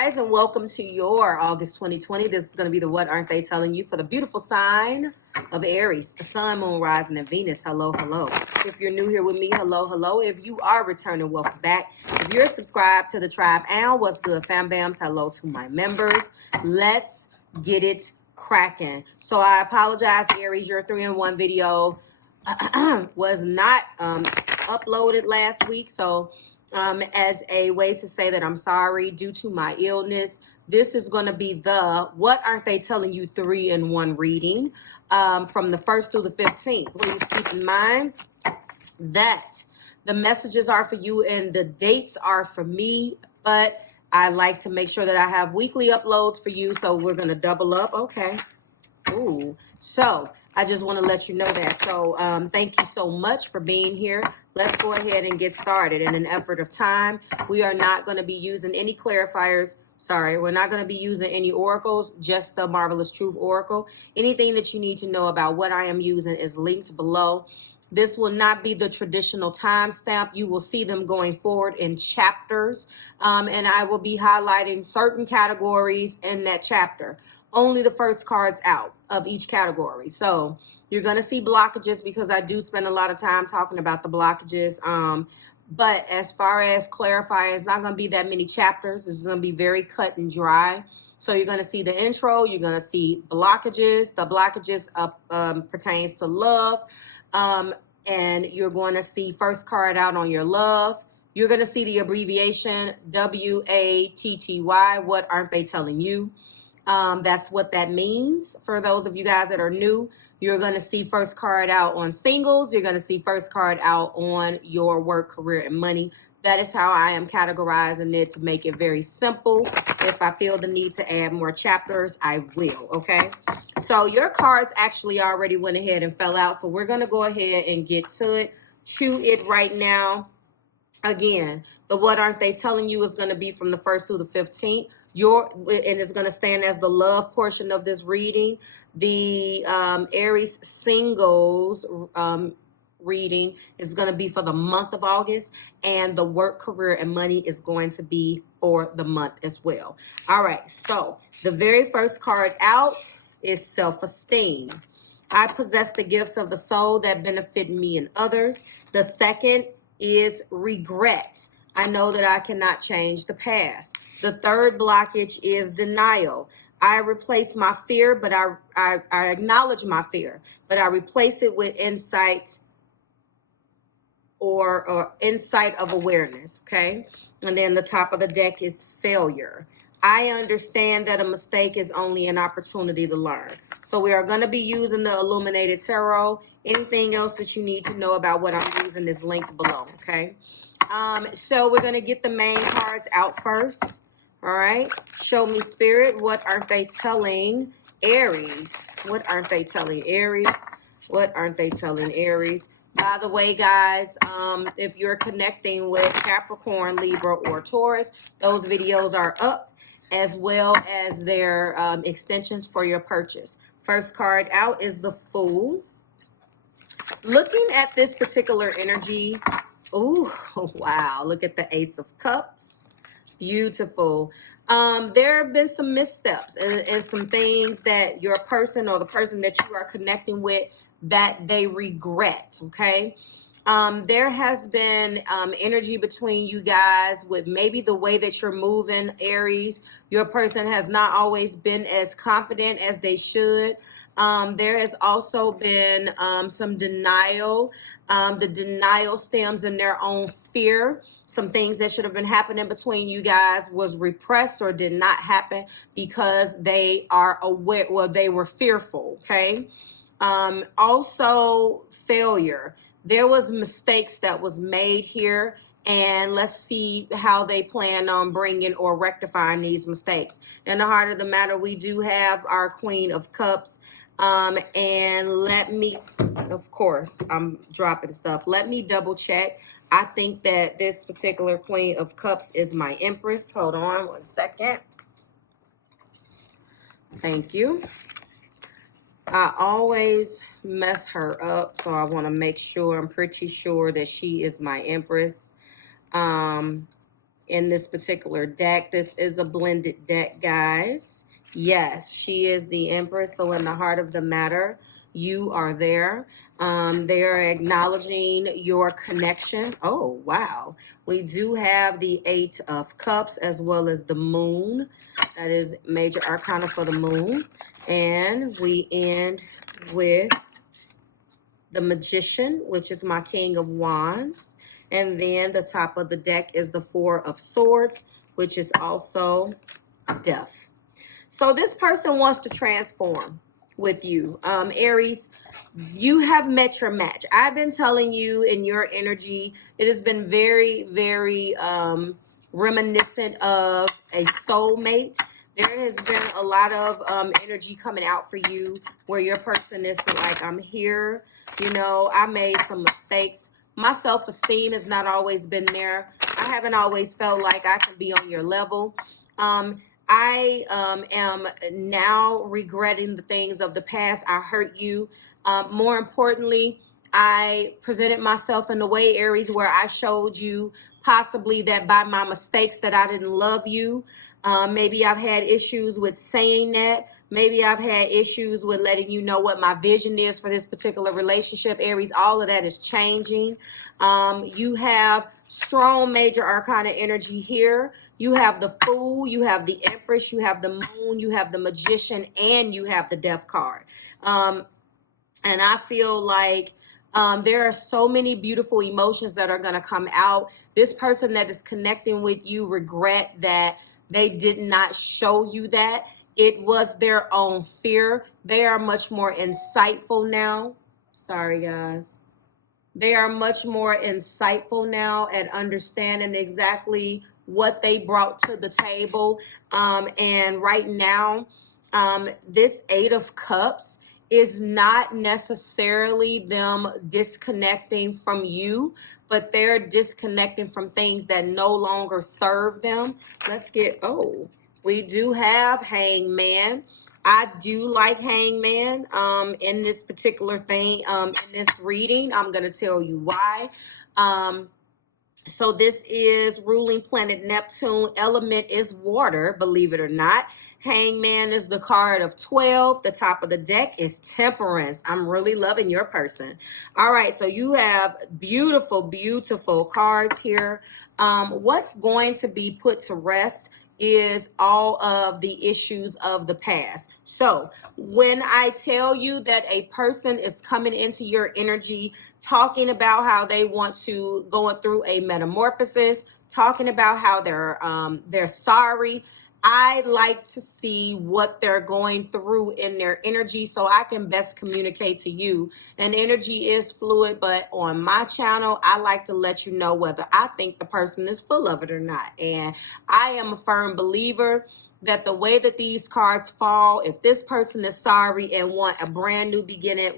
guys, and welcome to your August 2020. This is going to be the What Aren't They Telling You for the beautiful sign of Aries, the sun, moon, rising, and Venus. Hello, hello. If you're new here with me, hello, hello. If you are returning, welcome back. If you're subscribed to the tribe, and what's good, fam bams, hello to my members. Let's get it cracking. So I apologize, Aries, your 3-in-1 video was not uploaded last week. So as a way to say that I'm sorry due to my illness, this is going to be the What Aren't They Telling You 3-in-1 reading from the 1st through the 15th. Please keep in mind that the messages are for you and the dates are for me, but I like to make sure that I have weekly uploads for you, so we're going to double up. Okay. Ooh. So I just want to let you know that. So thank you so much for being here. Let's go ahead and get started. In an effort of time, we are not going to be using any clarifiers. Sorry, we're not going to be using any oracles, just the Marvelous Truth Oracle. Anything that you need to know about what I am using is linked below. This will not be the traditional timestamp. You will see them going forward in chapters, and I will be highlighting certain categories in that chapter. Only the first cards out of each category. So you're going to see blockages because I do spend a lot of time talking about the blockages. But as far as clarifying, it's not going to be that many chapters. This is going to be very cut and dry. So you're going to see the intro. You're going to see blockages. The blockages pertains to love. And you're going to see first card out on your love. You're going to see the abbreviation WATTY. What aren't they telling you? That's what that means. For those of you guys that are new, you're going to see first card out on singles. You're going to see first card out on your work, career, and money. That is how I am categorizing it to make it very simple. If I feel the need to add more chapters, I will, okay? So your cards actually already went ahead and fell out. So we're going to go ahead and get to it right now. Again, the What Aren't They Telling You is going to be from the 1st through the 15th. And it's going to stand as the love portion of this reading. The Aries Singles reading is going to be for the month of August. And the work, career, and money is going to be for the month as well. All right. So the very first card out is self-esteem. I possess the gifts of the soul that benefit me and others. The second is regret. I know that I cannot change the past. The third blockage is denial. I replace my fear, but I acknowledge my fear, but I replace it with insight or insight of awareness, okay? And then the top of the deck is failure. I understand that a mistake is only an opportunity to learn. So we are going to be using the Illuminated Tarot. Anything else that you need to know about what I'm using is linked below, okay? So we're going to get the main cards out first, all right? Show me, Spirit, what aren't they telling Aries? What aren't they telling Aries? What aren't they telling Aries? By the way, guys, if you're connecting with Capricorn, Libra, or Taurus, those videos are up, as well as their extensions for your purchase. First card out is the Fool. Looking at this particular energy, ooh, wow, look at the Ace of Cups. Beautiful. There have been some missteps and some things that your person or the person that you are connecting with that they regret, okay? There has been energy between you guys with maybe the way that you're moving, Aries. Your person has not always been as confident as they should. There has also been some denial. The denial stems in their own fear. Some things that should have been happening between you guys was repressed or did not happen because they are aware, well, they were fearful, okay? Also failure. There was mistakes that was made here, and let's see how they plan on bringing or rectifying these mistakes. In the heart of the matter, we do have our Queen of Cups. And let me, of course, I'm dropping stuff. Let me double check. I think that this particular Queen of Cups is my Empress. Hold on 1 second. Thank you. I always mess her up, so I want to make sure, I'm pretty sure that she is my Empress. in this particular deck. This is a blended deck, guys. Yes, she is the Empress. So in the heart of the matter, you are there. They are acknowledging your connection. Oh, wow. We do have the Eight of Cups as well as the Moon. That is major arcana for the Moon. And we end with the Magician, which is my King of Wands. And then the top of the deck is the Four of Swords, which is also Death. So this person wants to transform with you. Aries, you have met your match. I've been telling you in your energy, it has been very, very reminiscent of a soulmate. There has been a lot of energy coming out for you where your person is like, I'm here. You know, I made some mistakes. My self-esteem has not always been there. I haven't always felt like I can be on your level. I am now regretting the things of the past. I hurt you. More importantly, I presented myself in a way, Aries, where I showed you possibly that by my mistakes that I didn't love you. Maybe I've had issues with saying that. Maybe I've had issues with letting you know what my vision is for this particular relationship. Aries, all of that is changing. You have strong major arcana energy here. You have the Fool, you have the Empress, you have the Moon, you have the Magician, and you have the Death card. And I feel like there are so many beautiful emotions that are going to come out. This person that is connecting with you regret that they did not show you that. It was their own fear. They are much more insightful now. Sorry, guys. They are much more insightful now at understanding exactly what they brought to the table. And right now, this Eight of Cups is not necessarily them disconnecting from you, but they're disconnecting from things that no longer serve them. Let's get, we do have Hangman. I do like Hangman in this particular thing, in this reading. I'm going to tell you why. So this is ruling planet Neptune. Element is water, believe it or not. Hangman is the card of 12. The top of the deck is Temperance. I'm really loving your person. All right, so you have beautiful, beautiful cards here. What's going to be put to rest is all of the issues of the past. So when I tell you that a person is coming into your energy, talking about how they want to go through a metamorphosis, talking about how they're sorry, I like to see what they're going through in their energy so I can best communicate to you. And energy is fluid, but on my channel, I like to let you know whether I think the person is full of it or not. And I am a firm believer that the way that these cards fall, if this person is sorry and wants a brand new beginning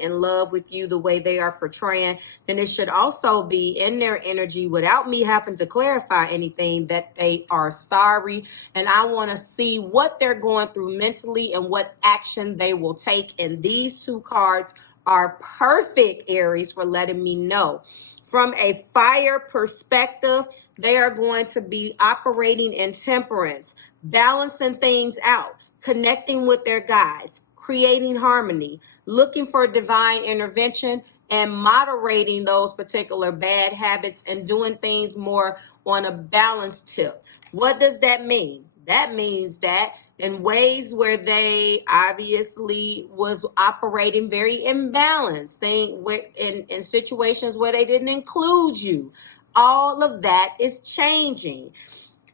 in love with you the way they are portraying, then it should also be in their energy without me having to clarify anything that they are sorry. And I want to see what they're going through mentally and what action they will take. And these two cards are perfect, Aries, for letting me know. From a fire perspective, they are going to be operating in temperance, balancing things out, connecting with their guides, creating harmony, looking for divine intervention, and moderating those particular bad habits and doing things more on a balanced tip. What does that mean? That means that in ways where they obviously was operating very imbalanced, in situations where they didn't include you, all of that is changing.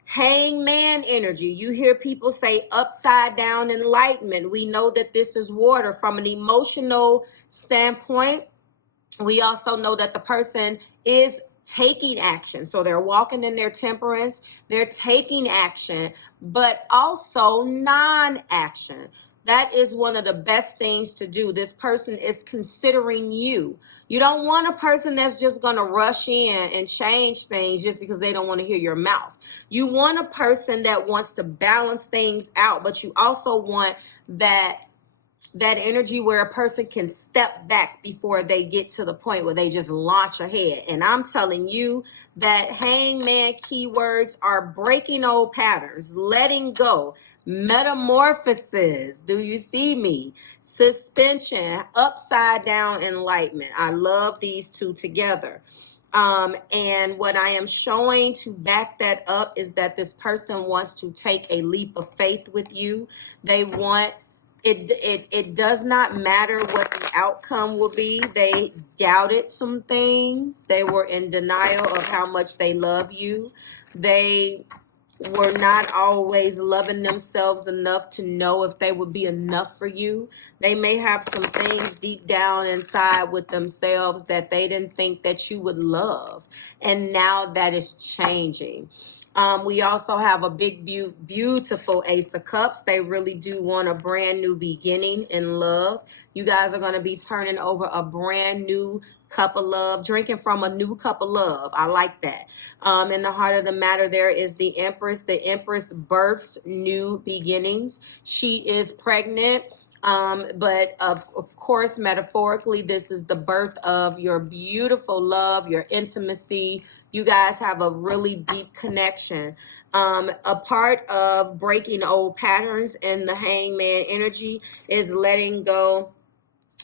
Hangman energy. You hear people say upside down enlightenment. We know that this is water from an emotional standpoint. We also know that the person is taking action. So they're walking in their temperance, they're taking action, but also non-action. That is one of the best things to do. This person is considering you. You don't want a person that's just going to rush in and change things just because they don't want to hear your mouth. You want a person that wants to balance things out, but you also want that that energy where a person can step back before they get to the point where they just launch ahead. And I'm telling you that hangman keywords are breaking old patterns, letting go, metamorphosis. Do you see me? Suspension, upside down enlightenment. I love these two together. And what I am showing to back that up is that this person wants to take a leap of faith with you. They want it does not matter what the outcome will be. They doubted some things. They were in denial of how much they love you. They were not always loving themselves enough to know if they would be enough for you. They may have some things deep down inside with themselves that they didn't think that you would love. And now that is changing. We also have a big, beautiful Ace of Cups. They really do want a brand new beginning in love. You guys are going to be turning over a brand new cup of love, drinking from a new cup of love. I like that. In the heart of the matter, there is the Empress. The Empress births new beginnings. She is pregnant. But of course, metaphorically, this is the birth of your beautiful love, your intimacy. You guys have a really deep connection. A part of breaking old patterns in the hangman energy is letting go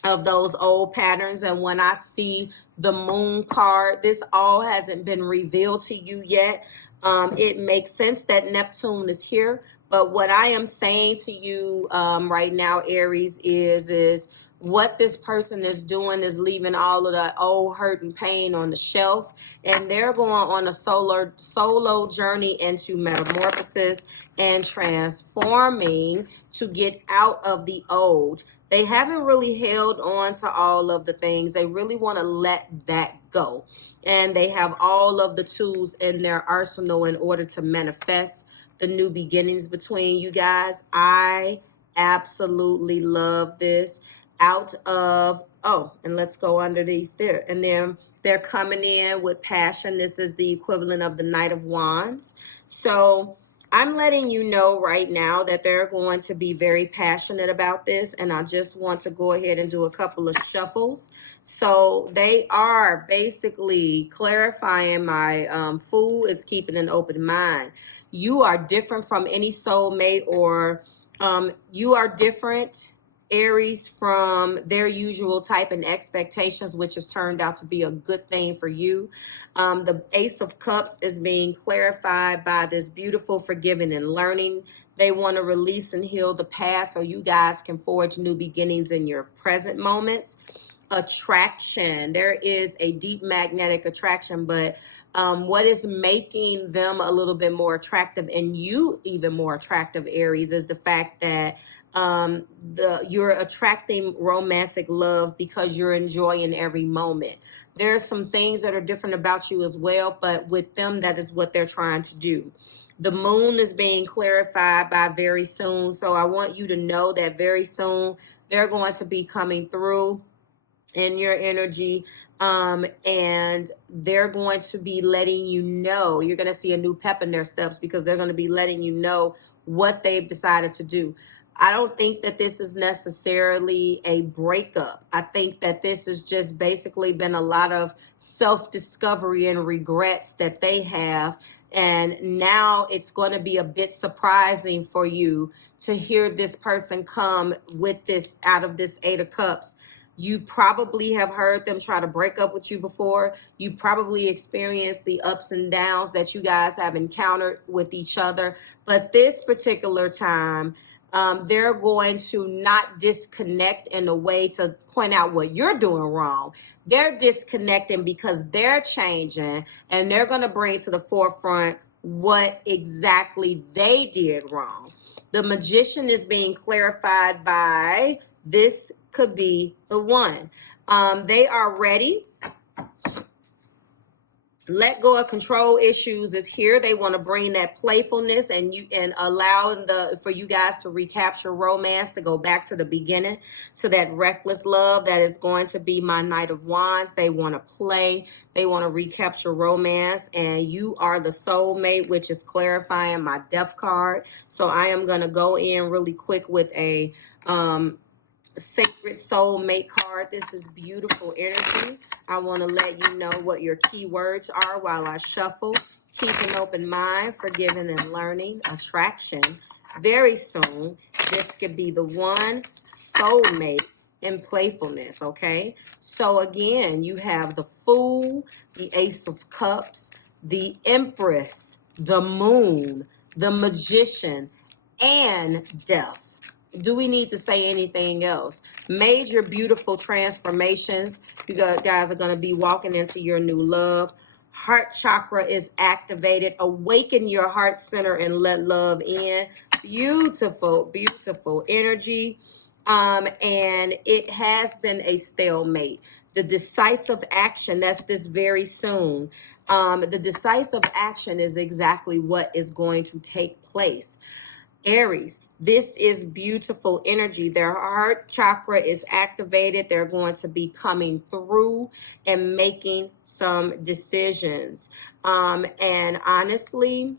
of those old patterns. And when I see the moon card, this all hasn't been revealed to you yet. It makes sense that Neptune is here. But what I am saying to you right now, Aries, is what this person is doing is leaving all of the old hurt and pain on the shelf. And they're going on a solo journey into metamorphosis and transforming to get out of the old. They haven't really held on to all of the things. They really want to let that go. And they have all of the tools in their arsenal in order to manifest the new beginnings between you guys. I absolutely love this. And let's go underneath there. And then they're coming in with passion. This is the equivalent of the Knight of Wands. So I'm letting you know right now that they're going to be very passionate about this. And I just want to go ahead and do a couple of shuffles. So they are basically clarifying my Fool is keeping an open mind. You are different from any soulmate, or you are different, Aries, from their usual type and expectations, which has turned out to be a good thing for you. The Ace of Cups is being clarified by this beautiful forgiving and learning. They want to release and heal the past so you guys can forge new beginnings in your present moments. Attraction. There is a deep magnetic attraction, but what is making them a little bit more attractive and you even more attractive, Aries, is the fact that you're attracting romantic love because you're enjoying every moment. There are some things that are different about you as well, but with them, that is what they're trying to do. The moon is being clarified by very soon. So I want you to know that very soon they're going to be coming through in your energy. And they're going to be letting you know, you're going to see a new pep in their steps because they're going to be letting you know what they've decided to do. I don't think that this is necessarily a breakup. I think that this has just basically been a lot of self-discovery and regrets that they have. And now it's going to be a bit surprising for you to hear this person come with this out of this Eight of Cups. You probably have heard them try to break up with you before. You probably experienced the ups and downs that you guys have encountered with each other. But this particular time, they're going to not disconnect in a way to point out what you're doing wrong. They're disconnecting because they're changing, and they're going to bring to the forefront what exactly they did wrong. The Magician is being clarified by this could be the one. They are ready. Let go of control issues is here. They want to bring that playfulness and allowing for you guys to recapture romance, to go back to the beginning, to that reckless love that is going to be my Knight of Wands. They want to play. They want to recapture romance, and you are the soulmate, which is clarifying my Death card. So I am going to go in really quick with a Sacred Soulmate card. This is beautiful energy. I want to let you know what your key words are while I shuffle. Keep an open mind, forgiving and learning, attraction. Very soon, this could be the one, soulmate, and playfulness, okay? So again, you have the Fool, the Ace of Cups, the Empress, the Moon, the Magician, and Death. Do we need to say anything else? Major beautiful transformations. You guys are going to be walking into your new love. Heart chakra is activated. Awaken your heart center and let love in. Beautiful, beautiful energy. And it has been a stalemate. The decisive action, that's this very soon. The decisive action is exactly what is going to take place. Aries, this is beautiful energy. Their heart chakra is activated. They're going to be coming through and making some decisions. And honestly,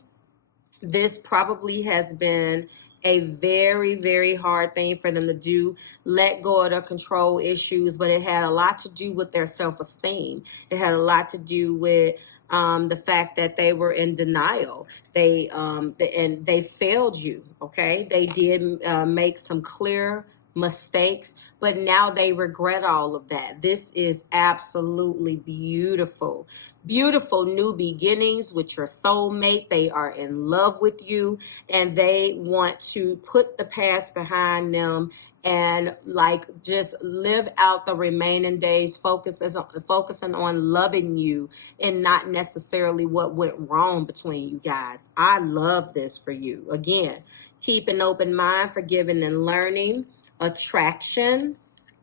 this probably has been a very, very hard thing for them to do. Let go of the control issues, but it had a lot to do with their self-esteem. It had a lot to do with the fact that they were in denial. And they failed you, okay? They did make some clear mistakes, but now they regret all of that. This is absolutely beautiful. Beautiful new beginnings with your soulmate. They are in love with you and they want to put the past behind them and like just live out the remaining days focusing on loving you and not necessarily what went wrong between you guys. I love this for you. Again, keep an open mind, forgiving and learning. Attraction.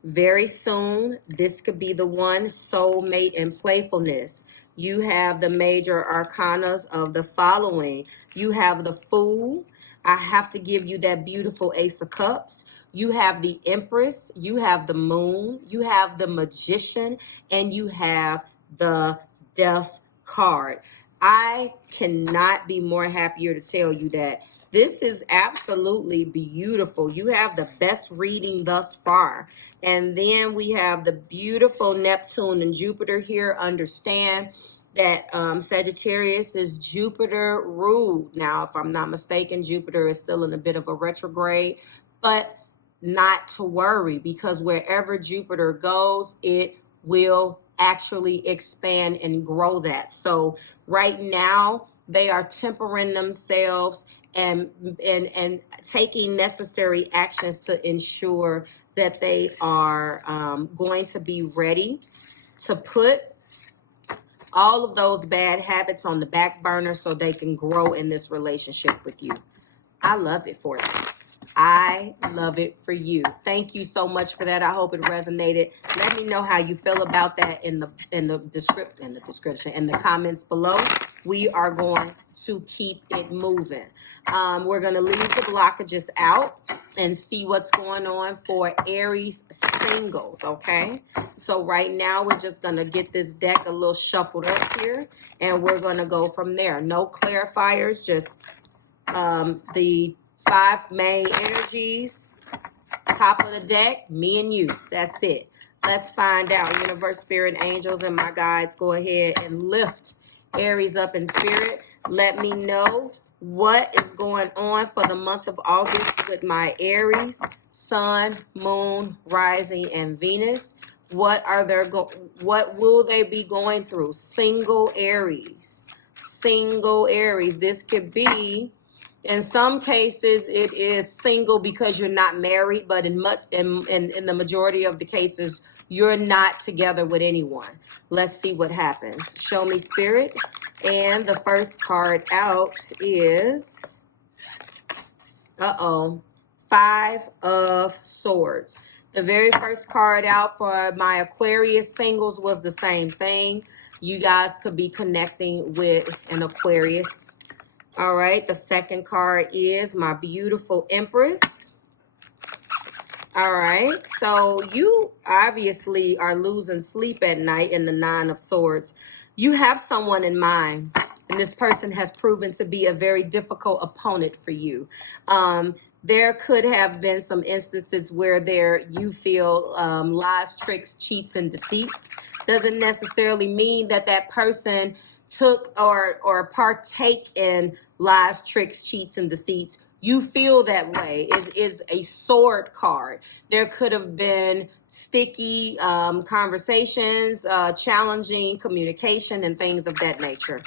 Very soon, this could be the one, soulmate and playfulness. You have the major arcanas of the following. You have the Fool. I have to give you that beautiful Ace of Cups. You have the Empress. You have the Moon. You have the Magician. And you have the Death card. I cannot be more happier to tell you that this is absolutely beautiful. You have the best reading thus far. And then we have the beautiful Neptune and Jupiter here. Understand that Sagittarius is Jupiter ruled. Now, if I'm not mistaken, Jupiter is still in a bit of a retrograde, but not to worry, because wherever Jupiter goes, it will actually expand and grow that. So right now, they are tempering themselves and taking necessary actions to ensure that they are going to be ready to put all of those bad habits on the back burner so they can grow in this relationship with you. I love it for you. I love it for you. Thank you so much for that. I hope it resonated. Let me know how you feel about that in the description, in the comments below. We are going to keep it moving. We're going to leave the blockages out and see what's going on for Aries singles, okay? So right now, we're just going to get this deck a little shuffled up here, and we're going to go from there. No clarifiers, just the 5 main energies, top of the deck, me and you. That's it. Let's find out. Universe, spirit, angels, and my guides, go ahead and lift Aries up in spirit. Let me know what is going on for the month of August with my Aries, Sun, Moon, Rising, and Venus. What will they be going through? Single Aries. Single Aries. This could be, in some cases, it is single because you're not married, but in the majority of the cases, you're not together with anyone. Let's see what happens. Show me, spirit. And the first card out is, 5 of Swords. The very first card out for my Aquarius singles was the same thing. You guys could be connecting with an Aquarius. All right, the second card is my beautiful Empress. All right, so you obviously are losing sleep at night in the 9 of Swords. You have someone in mind, and this person has proven to be a very difficult opponent for you. There could have been some instances where you feel lies, tricks, cheats, and deceits. Doesn't necessarily mean that that person took or partake in lies, tricks, cheats, and deceits. You feel that way. It is a sword card. There could have been sticky conversations, challenging communication, and things of that nature.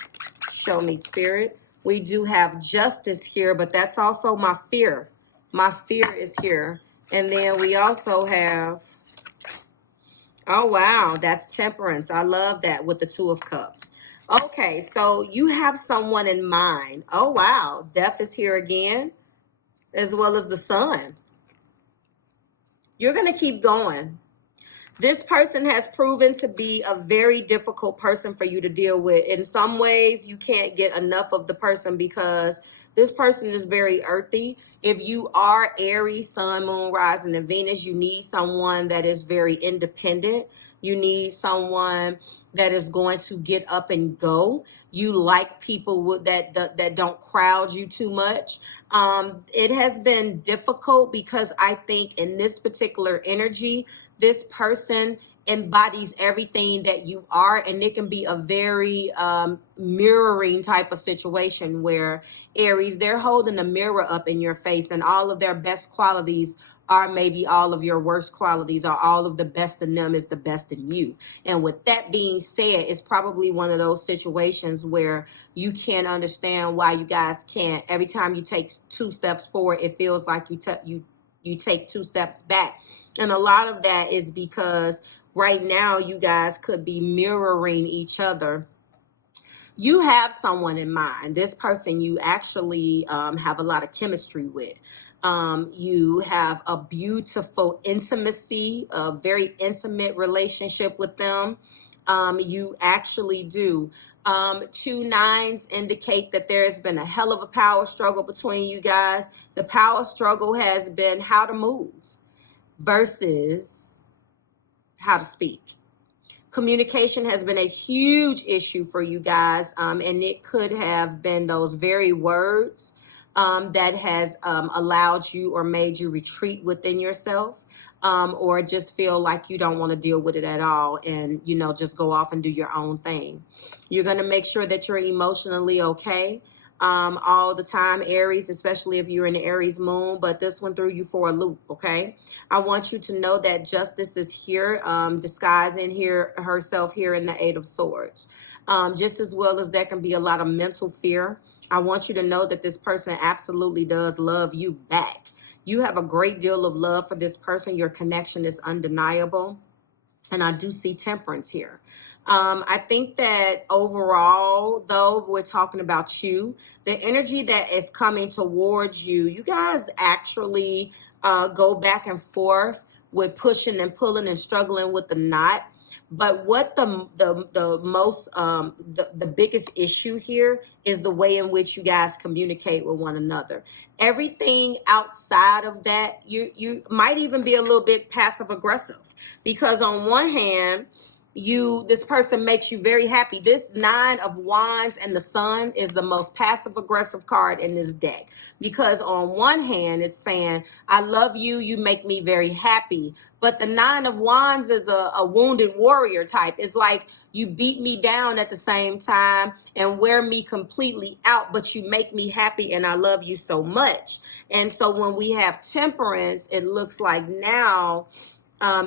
Show me, Spirit. We do have justice here, but that's also my fear. My fear is here. And then we also have, oh, wow, that's temperance. I love that with the Two of Cups. Okay, so you have someone in mind. Oh, wow. Death is here again, as well as the Sun. You're going to keep going. This person has proven to be a very difficult person for you to deal with. In some ways, you can't get enough of the person because this person is very earthy. If you are Aries, Sun, Moon, Rising, and Venus, you need someone that is very independent. You need someone that is going to get up and go. You like people that don't crowd you too much. It has been difficult because I think in this particular energy, this person embodies everything that you are, and it can be a very mirroring type of situation where Aries, they're holding a mirror up in your face, and all of their best qualities are maybe all of your worst qualities, or all of the best in them is the best in you. And with that being said, it's probably one of those situations where you can't understand why you guys can't. Every time you take 2 steps forward, it feels like you take 2 steps back. And a lot of that is because right now you guys could be mirroring each other. You have someone in mind. This person you actually have a lot of chemistry with. You have a beautiful intimacy, a very intimate relationship with them. You actually do. 2 9s indicate that there has been a hell of a power struggle between you guys. The power struggle has been how to move versus how to speak. Communication has been a huge issue for you guys, and it could have been those very words that has allowed you or made you retreat within yourself, or just feel like you don't want to deal with it at all and, just go off and do your own thing. You're going to make sure that you're emotionally okay all the time, Aries, especially if you're in the Aries moon, but this one threw you for a loop, okay? I want you to know that justice is here, disguising herself here in the 8 of Swords. Just as well as there can be a lot of mental fear. I want you to know that this person absolutely does love you back. You have a great deal of love for this person. Your connection is undeniable. And I do see temperance here. I think that overall, though, we're talking about you, the energy that is coming towards you, you guys actually go back and forth with pushing and pulling and struggling with the knot. But what the biggest issue here is the way in which you guys communicate with one another. Everything outside of that, you might even be a little bit passive aggressive, because on one hand, this person makes you very happy. This 9 of Wands and the Sun is the most passive aggressive card in this deck, because on one hand it's saying, I love you, you make me very happy. But the 9 of Wands is a wounded warrior type. It's like you beat me down at the same time and wear me completely out, but you make me happy and I love you so much. And so when we have temperance, it looks like now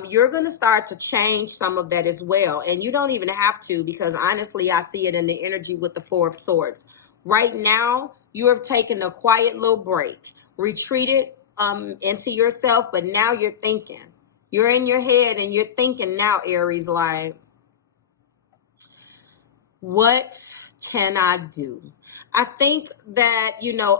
you're going to start to change some of that as well. And you don't even have to, because honestly, I see it in the energy with the 4 of Swords. Right now, you have taken a quiet little break, retreated into yourself, but now you're thinking. You're in your head and you're thinking now, Aries, like, what can I do? I think that,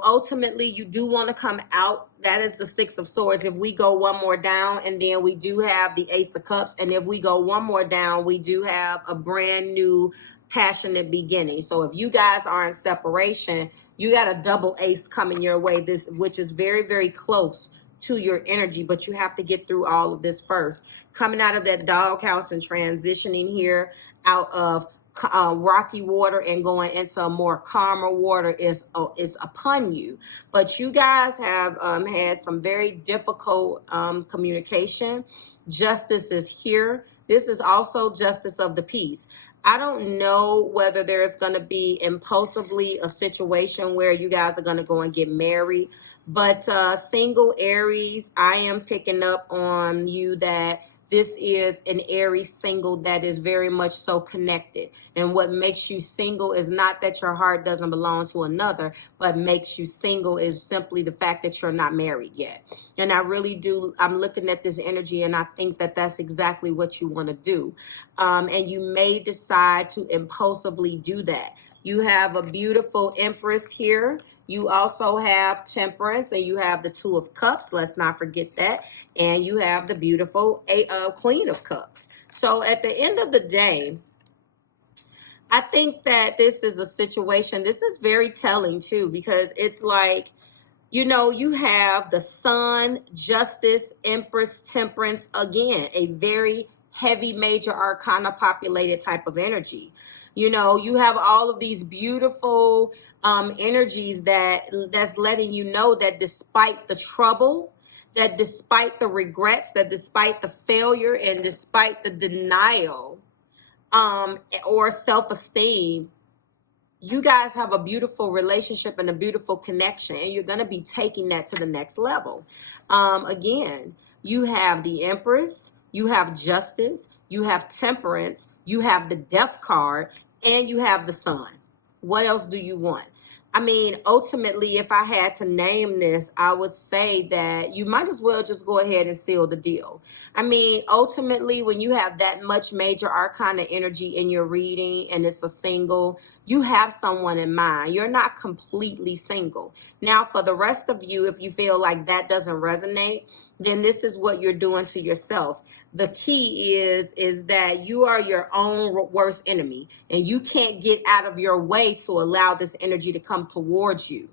ultimately you do want to come out. That is the 6 of Swords. If we go one more down, and then we do have the Ace of Cups. And if we go one more down, we do have a brand new passionate beginning. So if you guys are in separation, you got a double ace coming your way, which is very, very close to your energy, but you have to get through all of this first. Coming out of that doghouse and transitioning here out of rocky water and going into a more calmer water is upon you. But you guys have had some very difficult communication. Justice is here. This is also justice of the peace. I don't know whether there's going to be impulsively a situation where you guys are going to go and get married. But single Aries, I am picking up on you that this is an Aries single that is very much so connected. And what makes you single is not that your heart doesn't belong to another, but makes you single is simply the fact that you're not married yet. And I really do, I'm looking at this energy and I think that that's exactly what you want to do. And you may decide to impulsively do that. You have a beautiful Empress here. You also have Temperance, and you have the Two of Cups. Let's not forget that. And you have the beautiful Queen of Cups. So at the end of the day, I think that this is a situation. This is very telling too, because it's like, you know, you have the Sun, Justice, Empress, Temperance. Again, a very heavy major arcana populated type of energy. You know, you have all of these beautiful energies that's letting you know that despite the trouble, that despite the regrets, that despite the failure, and despite the denial or self-esteem, you guys have a beautiful relationship and a beautiful connection, and you're going to be taking that to the next level. Again, you have the Empress, you have Justice, you have Temperance, you have the Death card, and you have the Sun. What else do you want? I mean, ultimately, if I had to name this, I would say that you might as well just go ahead and seal the deal. I mean, ultimately, when you have that much major arcana energy in your reading and it's a single, you have someone in mind. You're not completely single. Now, for the rest of you, if you feel like that doesn't resonate, then this is what you're doing to yourself. The key is that you are your own worst enemy, and you can't get out of your way to allow this energy to come towards you.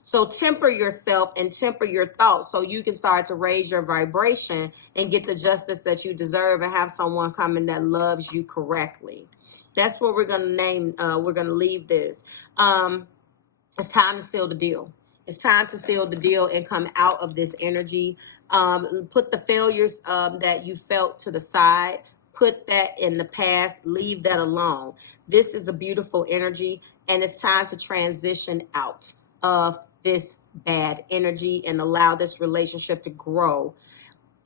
So temper yourself and temper your thoughts so you can start to raise your vibration and get the justice that you deserve and have someone coming that loves you correctly. That's what we're going to name. We're going to leave this. It's time to seal the deal. It's time to seal the deal and come out of this energy. Put the failures that you felt to the side. Put that in the past. Leave that alone. This is a beautiful energy, and it's time to transition out of this bad energy and allow this relationship to grow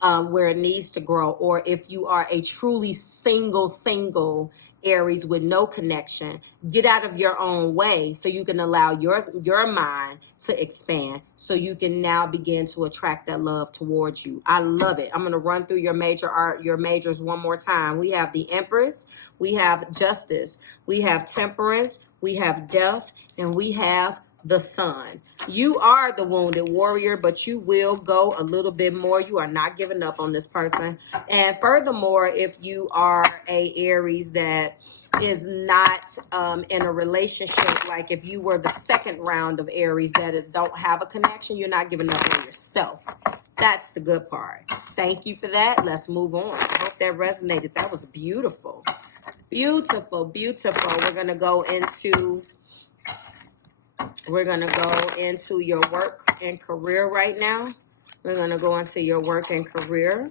where it needs to grow. Or if you are a truly single Aries with no connection, get out of your own way so you can allow your mind to expand, so you can now begin to attract that love towards you. I love it. I'm going to run through your majors one more time. We have the Empress, we have Justice, we have Temperance, we have Death, and we have the Sun. You are the wounded warrior, but you will go a little bit more. You are not giving up on this person. And furthermore, if you are a Aries that is not in a relationship, like if you were the second round of Aries that don't have a connection, you're not giving up on yourself. That's the good part. Thank you for that. Let's move on. I hope that resonated. That was beautiful. Beautiful, beautiful. We're going to go into your work and career right now. We're going to go into your work and career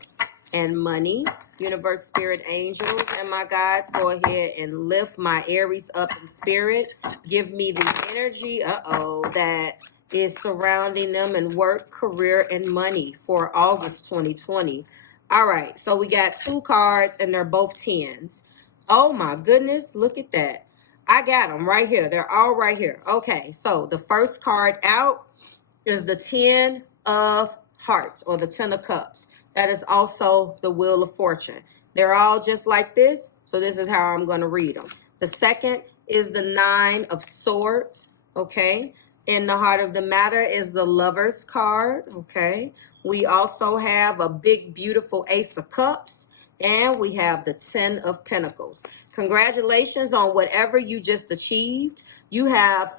and money. Universe, spirit, angels, and my guides, go ahead and lift my Aries up in spirit. Give me the energy, that is surrounding them in work, career, and money for August 2020. All right, so we got two cards, and they're both 10s. Oh my goodness, look at that. I got them right here. They're all right here. Okay, so the first card out is the 10 of Hearts, or the 10 of Cups. That is also the Wheel of Fortune. They're all just like this, so this is how I'm going to read them. The second is the 9 of Swords, okay? In the heart of the matter is the Lover's card, okay? We also have a big, beautiful Ace of Cups, and we have the 10 of Pentacles. Congratulations on whatever you just achieved. You have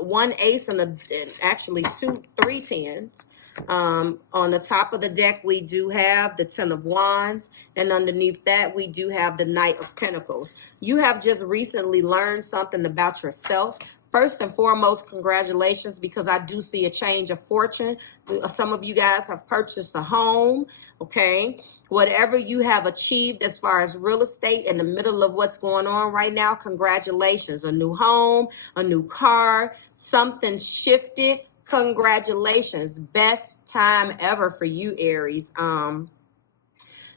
one ace and actually three tens. On the top of the deck, we do have the Ten of Wands, and underneath that, we do have the Knight of Pentacles. You have just recently learned something about yourself. First and foremost, congratulations, because I do see a change of fortune. Some of you guys have purchased a home, okay? Whatever you have achieved as far as real estate in the middle of what's going on right now, congratulations. A new home, a new car, something shifted. Congratulations. Best time ever for you, Aries.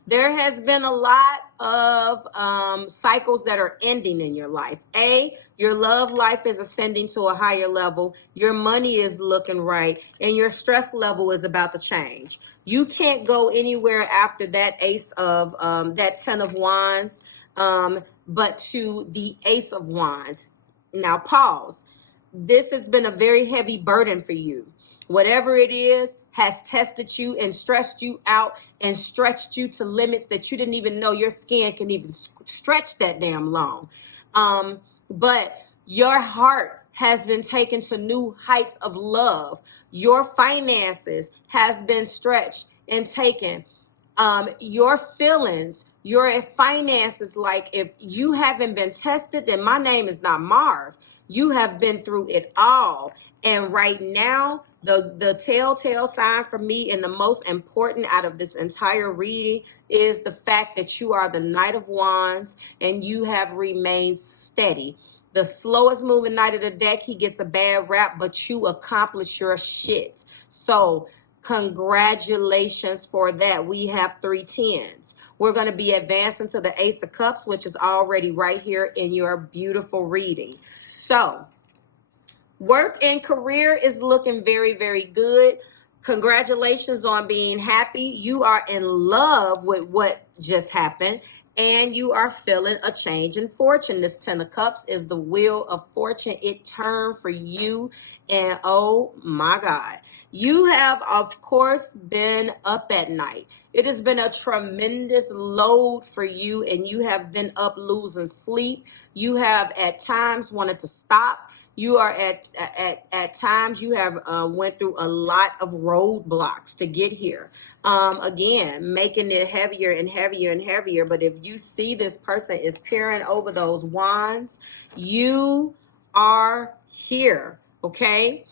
There has been a lot of cycles that are ending in your life. Your love life is ascending to a higher level. Your money is looking right. And your stress level is about to change. You can't go anywhere after that ace of, that 10 of wands, but to the ace of wands. Now pause. This has been a very heavy burden for you. Whatever it is has tested you and stressed you out and stretched you to limits that you didn't even know your skin can even stretch that damn long. But your heart has been taken to new heights of love. Your finances has been stretched and taken. Your feelings, your finances, like if you haven't been tested, then my name is not Marv. You have been through it all. And right now, the telltale sign for me and the most important out of this entire reading is the fact that you are the Knight of Wands and you have remained steady. The slowest moving knight of the deck, he gets a bad rap, but you accomplish your shit. So congratulations for that. We have 3 tens. We're going to be advancing to the Ace of Cups, which is already right here in your beautiful reading. So work and career is looking very, very good. Congratulations on being happy. You are in love with what just happened. And you are feeling a change in fortune. This 10 of Cups is the wheel of fortune. It turned for you. And oh my God. You have, of course, been up at night. It has been a tremendous load for you. And you have been up losing sleep. You have at times wanted to stop. You are at times you have went through a lot of roadblocks to get here. Again, making it heavier and heavier and heavier. But if you see this person is peering over those wands, you are here, okay?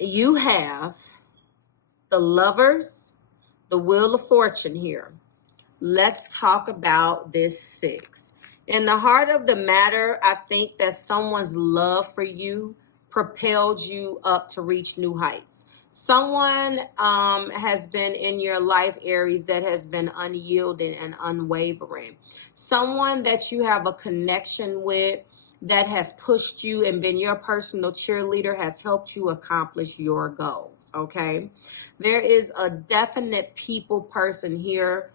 You have the Lovers, the Wheel of Fortune here. Let's talk about this 6. In the heart of the matter, I think that someone's love for you propelled you up to reach new heights. Someone has been in your life, Aries, that has been unyielding and unwavering. Someone that you have a connection with that has pushed you and been your personal cheerleader, has helped you accomplish your goals, okay? There is a definite people person here,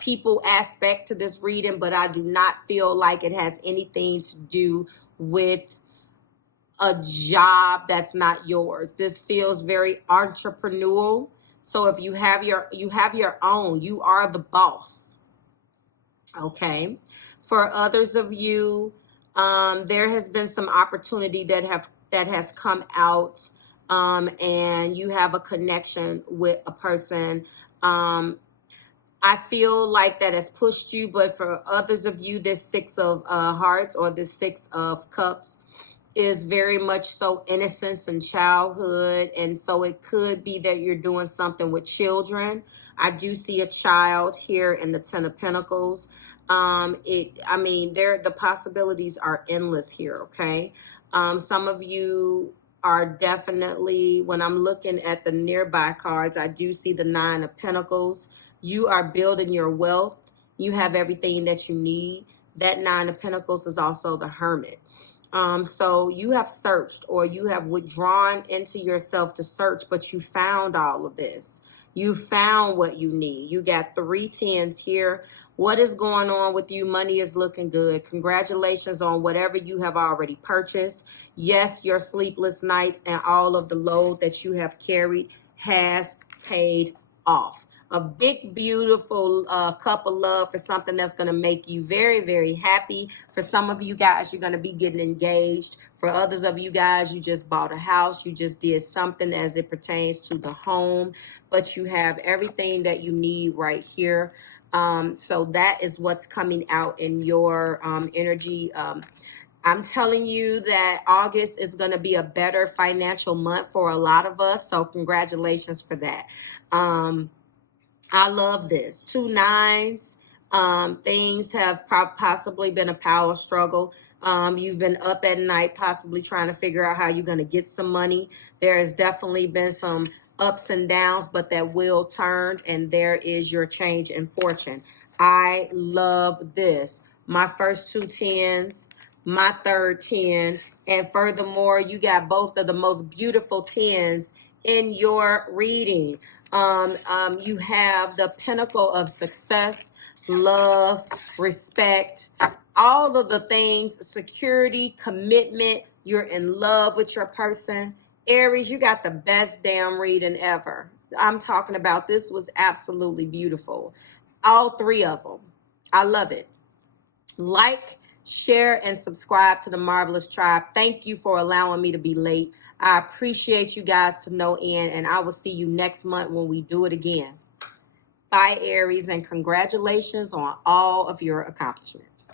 people aspect to this reading, but I do not feel like it has anything to do with a job that's not yours. This feels very entrepreneurial. So if you have your own, you are the boss. Okay. For others of you, there has been some opportunity that has come out, and you have a connection with a person. I feel like that has pushed you, but for others of you, this 6 of hearts or this 6 of cups is very much so innocence and childhood. And so it could be that you're doing something with children. I do see a child here in the 10 of Pentacles. The possibilities are endless here, okay? Some of you are definitely, when I'm looking at the nearby cards, I do see the 9 of Pentacles. You are building your wealth. You have everything that you need. That 9 of Pentacles is also the Hermit. So you have searched, or you have withdrawn into yourself to search, but you found all of this. You found what you need. You got 3 tens here. What is going on with you? Money is looking good. Congratulations on whatever you have already purchased. Yes, your sleepless nights and all of the load that you have carried has paid off. a big, beautiful cup of love for something that's going to make you very, very happy. For some of you guys, you're going to be getting engaged. For others of you guys, you just bought a house. You just did something as it pertains to the home, but you have everything that you need right here. So that is what's coming out in your energy. I'm telling you that August is going to be a better financial month for a lot of us. So congratulations for that. I love this. 2 9s. Things have possibly been a power struggle. You've been up at night, possibly trying to figure out how you're going to get some money. There has definitely been some ups and downs, but that wheel turned, and there is your change in fortune. I love this. My first 2 10s, my third 10, and furthermore, you got both of the most beautiful 10s in your reading. You have the pinnacle of success, love, respect, all of the things, security, commitment. You're in love with your person. Aries, you got the best damn reading ever. I'm talking about, this was absolutely beautiful. All 3 of them. I love it. Like, share, and subscribe to the Marvelous Tribe. Thank you for allowing me to be late. I appreciate you guys to no end, and I will see you next month when we do it again. Bye, Aries, and congratulations on all of your accomplishments.